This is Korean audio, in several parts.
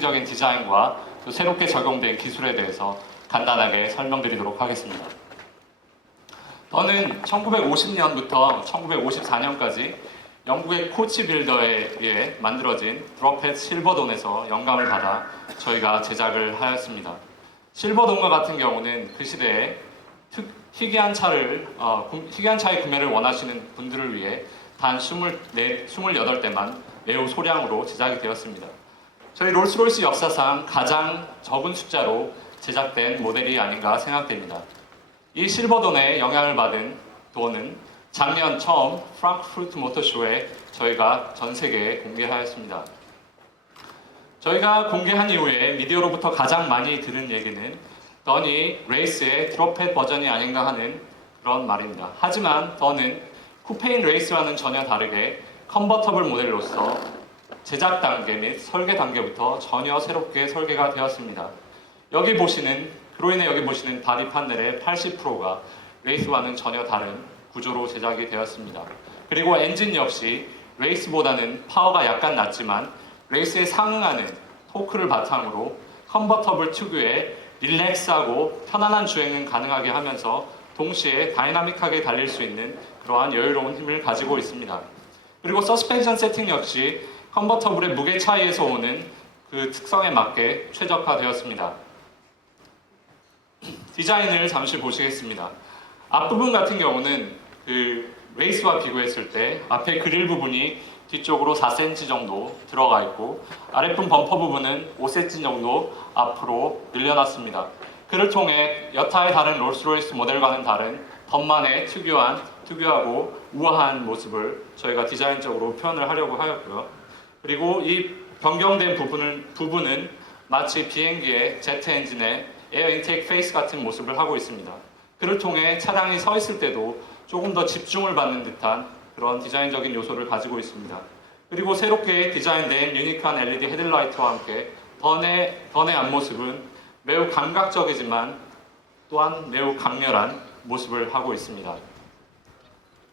적인 디자인과 또 새롭게 적용된 기술에 대해서 간단하게 설명드리도록 하겠습니다. 저는 1950년부터 1954년까지 영국의 코치 빌더에 의해 만들어진 드롭펫 실버돈에서 영감을 받아 저희가 제작을 하였습니다. 실버돈과 같은 경우는 그 시대에 특- 희귀한 차를 어, 구- 희귀한 차의 구매를 원하시는 분들을 위해 단 24, 28대만 매우 소량으로 제작이 되었습니다. 저희 롤스로이스 역사상 가장 적은 숫자로 제작된 모델이 아닌가 생각됩니다. 이 실버돈에 영향을 받은 돈은 작년 처음 프랑크푸르트 모터쇼에 저희가 전 세계에 공개하였습니다. 저희가 공개한 이후에 미디어로부터 가장 많이 들은 얘기는 더니 레이스의 드롭헵 버전이 아닌가 하는 그런 말입니다. 하지만 더는 쿠페인 레이스와는 전혀 다르게 컨버터블 모델로서 제작 단계 및 설계 단계부터 전혀 새롭게 설계가 되었습니다. 여기 보시는 그로 인해 여기 보시는 바디 판넬의 80%가 레이스와는 전혀 다른 구조로 제작이 되었습니다. 그리고 엔진 역시 레이스보다는 파워가 약간 낮지만 레이스에 상응하는 토크를 바탕으로 컨버터블 특유의 릴렉스하고 편안한 주행을 가능하게 하면서 동시에 다이나믹하게 달릴 수 있는 그러한 여유로운 힘을 가지고 있습니다. 그리고 서스펜션 세팅 역시 컨버터블의 무게 차이에서 오는 그 특성에 맞게 최적화되었습니다. 디자인을 잠시 보시겠습니다. 앞부분 같은 경우는 그 레이스와 비교했을 때 앞에 그릴 부분이 뒤쪽으로 4cm 정도 들어가 있고 아랫분 범퍼 부분은 5cm 정도 앞으로 늘려놨습니다. 그를 통해 여타의 다른 롤스로이스 모델과는 다른 덤만의 특유한 특유하고 우아한 모습을 저희가 디자인적으로 표현을 하려고 하였고요. 그리고 이 변경된 부분은, 부분은 마치 비행기의 제트 엔진의 에어 인테이크 페이스 같은 모습을 하고 있습니다. 그를 통해 차량이 서 있을 때도 조금 더 집중을 받는 듯한 그런 디자인적인 요소를 가지고 있습니다. 그리고 새롭게 디자인된 유니크한 LED 헤드라이트와 함께 던의, 던의 앞모습은 매우 감각적이지만 또한 매우 강렬한 모습을 하고 있습니다.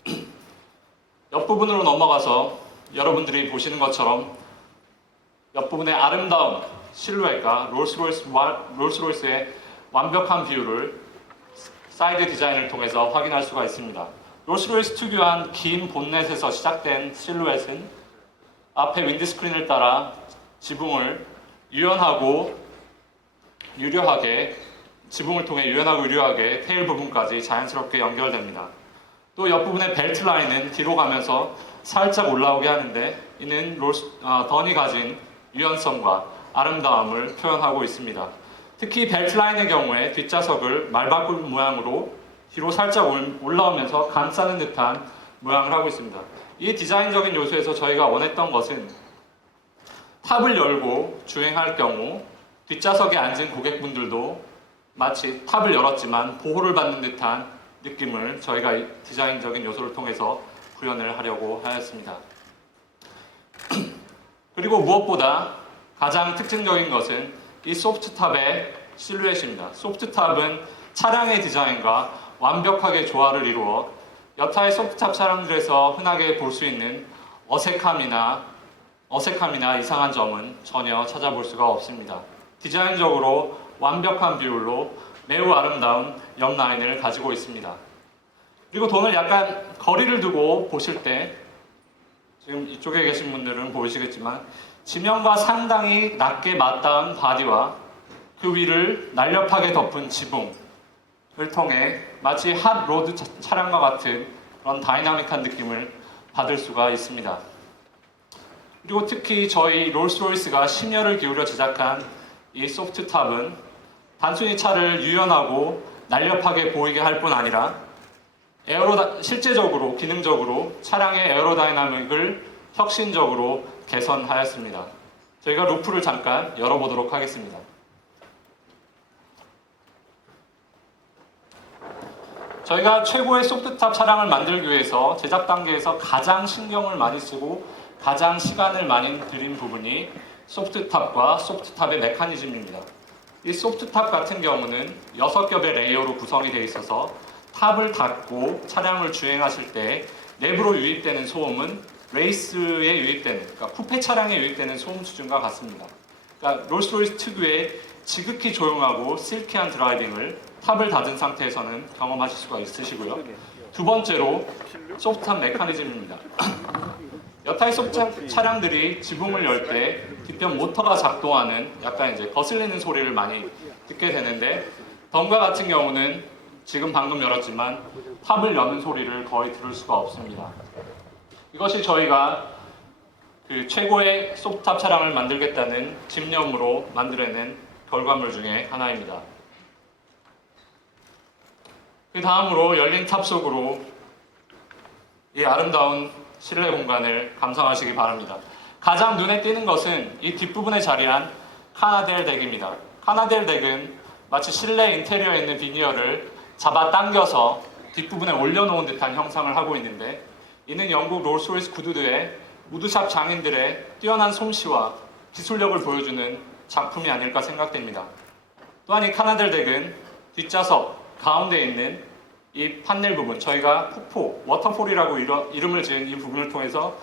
옆부분으로 넘어가서 여러분들이 보시는 것처럼 옆부분의 아름다운 실루엣과 롤스로이스, 롤스로이스의 완벽한 비율을 사이드 디자인을 통해서 확인할 수가 있습니다. 롤스로이스 특유한 긴 본넷에서 시작된 실루엣은 앞에 윈드스크린을 따라 지붕을 유연하고 유려하게 지붕을 통해 유연하고 유려하게 테일 부분까지 자연스럽게 연결됩니다. 또 옆부분의 벨트 라인은 뒤로 가면서 살짝 올라오게 하는데 이는 롤스, 어, 던이 가진 유연성과 아름다움을 표현하고 있습니다. 특히 벨트 라인의 경우에 뒷좌석을 말바꿈 모양으로 뒤로 살짝 올- 올라오면서 감싸는 듯한 모양을 하고 있습니다. 이 디자인적인 요소에서 저희가 원했던 것은 탑을 열고 주행할 경우 뒷좌석에 앉은 고객분들도 마치 탑을 열었지만 보호를 받는 듯한 느낌을 저희가 이 디자인적인 요소를 통해서 구현을 하려고 하였습니다. 그리고 무엇보다 가장 특징적인 것은 이 소프트탑의 실루엣입니다. 소프트탑은 차량의 디자인과 완벽하게 조화를 이루어 여타의 소프트탑 차량들에서 흔하게 볼 수 있는 어색함이나 어색함이나 이상한 점은 전혀 찾아볼 수가 없습니다. 디자인적으로 완벽한 비율로 매우 아름다운 옆 라인을 가지고 있습니다. 그리고 돈을 약간 거리를 두고 보실 때 지금 이쪽에 계신 분들은 보이시겠지만 지면과 상당히 낮게 맞닿은 바디와 그 위를 날렵하게 덮은 지붕을 통해 마치 핫 로드 차- 차량과 같은 그런 다이나믹한 느낌을 받을 수가 있습니다. 그리고 특히 저희 롤스로이스가 심혈을 기울여 제작한 이 소프트탑은 단순히 차를 유연하고 날렵하게 보이게 할 뿐 아니라 에어로다, 실제적으로 기능적으로 차량의 에어로다이나믹을 혁신적으로 개선하였습니다. 저희가 루프를 잠깐 열어보도록 하겠습니다. 저희가 최고의 소프트탑 차량을 만들기 위해서 제작 단계에서 가장 신경을 많이 쓰고 가장 시간을 많이 들인 부분이 소프트탑과 소프트탑의 메커니즘입니다. 이 소프트탑 같은 경우는 6겹의 레이어로 구성이 되어 있어서 탑을 닫고 차량을 주행하실 때 내부로 유입되는 소음은 레이스에 유입되는, 그러니까 쿠페 차량에 유입되는 소음 수준과 같습니다. 그러니까 롤스로이스 특유의 지극히 조용하고 실키한 드라이빙을 탑을 닫은 상태에서는 경험하실 수가 있으시고요. 두 번째로 소프트한 메커니즘입니다. 여타의 소프트 차량들이 지붕을 열 때 뒤편 모터가 작동하는 약간 이제 거슬리는 소리를 많이 듣게 되는데 덤과 같은 경우는 지금 방금 열었지만 탑을 여는 소리를 거의 들을 수가 없습니다. 이것이 저희가 그 최고의 소프트탑 차량을 만들겠다는 집념으로 만들어낸 결과물 중에 하나입니다. 그 다음으로 열린 탑 속으로 이 아름다운 실내 공간을 감상하시기 바랍니다. 가장 눈에 띄는 것은 이 뒷부분에 자리한 카나델 덱입니다. 카나델 덱은 마치 실내 인테리어에 있는 비니어를 잡아 당겨서 뒷부분에 올려놓은 듯한 형상을 하고 있는데 이는 영국 롤스로이스 구두드의 우드샵 장인들의 뛰어난 솜씨와 기술력을 보여주는 작품이 아닐까 생각됩니다. 또한 이 카나델 덱은 뒷좌석 가운데 있는 이 판넬 부분 저희가 폭포, 워터폴이라고 이름을 지은 이 부분을 통해서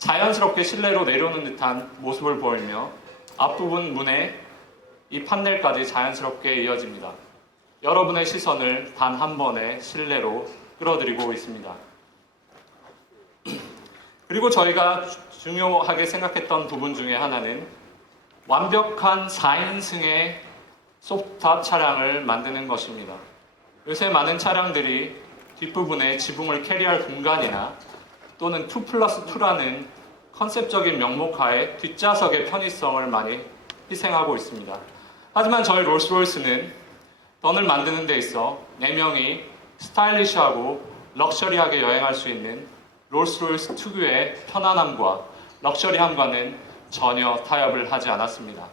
자연스럽게 실내로 내려오는 듯한 모습을 보이며 앞부분 문에 이 판넬까지 자연스럽게 이어집니다. 여러분의 시선을 단 한 번에 실내로 끌어들이고 있습니다. 그리고 저희가 주- 중요하게 생각했던 부분 중에 하나는 완벽한 4인승의 소프트탑 차량을 만드는 것입니다. 요새 많은 차량들이 뒷부분에 지붕을 캐리할 공간이나 또는 2 플러스 2라는 컨셉적인 명목하에 뒷좌석의 편의성을 많이 희생하고 있습니다. 하지만 저희 롤스로이스는 던을 만드는 데 있어 4명이 스타일리시하고 럭셔리하게 여행할 수 있는 롤스로이스 특유의 편안함과 럭셔리함과는 전혀 타협을 하지 않았습니다.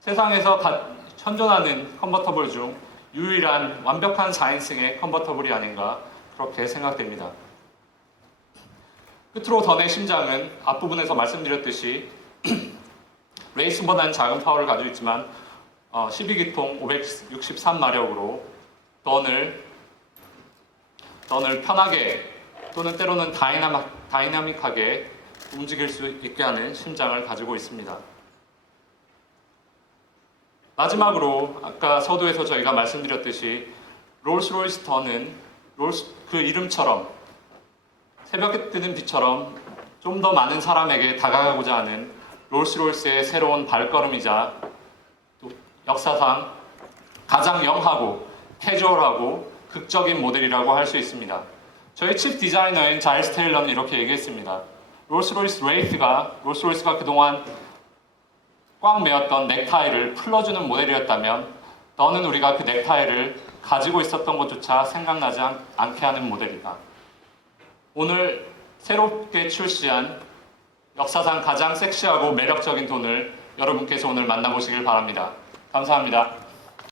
세상에서 가- 현존하는 컨버터블 중 유일한 완벽한 4인승의 컨버터블이 아닌가 그렇게 생각됩니다. 끝으로 던의 심장은 앞부분에서 말씀드렸듯이 레이스보다는 작은 파워를 가지고 있지만 어, 12기통 563마력으로 던을 던을 편하게 또는 때로는 다이나믹, 다이나믹하게 움직일 수 있게 하는 심장을 가지고 있습니다. 마지막으로 아까 서두에서 저희가 말씀드렸듯이 롤스로이스 던은 롤스 그 이름처럼 새벽에 뜨는 빛처럼 좀 더 많은 사람에게 다가가고자 하는 롤스로이스의 새로운 발걸음이자 또 역사상 가장 영하고 캐주얼하고 극적인 모델이라고 할 수 있습니다. 저희 칩 디자이너인 자일스 테일러는 이렇게 얘기했습니다. 롤스로이스 레이스가 롤스로이스가 그동안 꽉 메었던 넥타이를 풀어주는 모델이었다면 너는 우리가 그 넥타이를 가지고 있었던 것조차 생각나지 않, 않게 하는 모델이다. 오늘 새롭게 출시한 역사상 가장 섹시하고 매력적인 돈을 여러분께서 오늘 만나보시길 바랍니다. 감사합니다.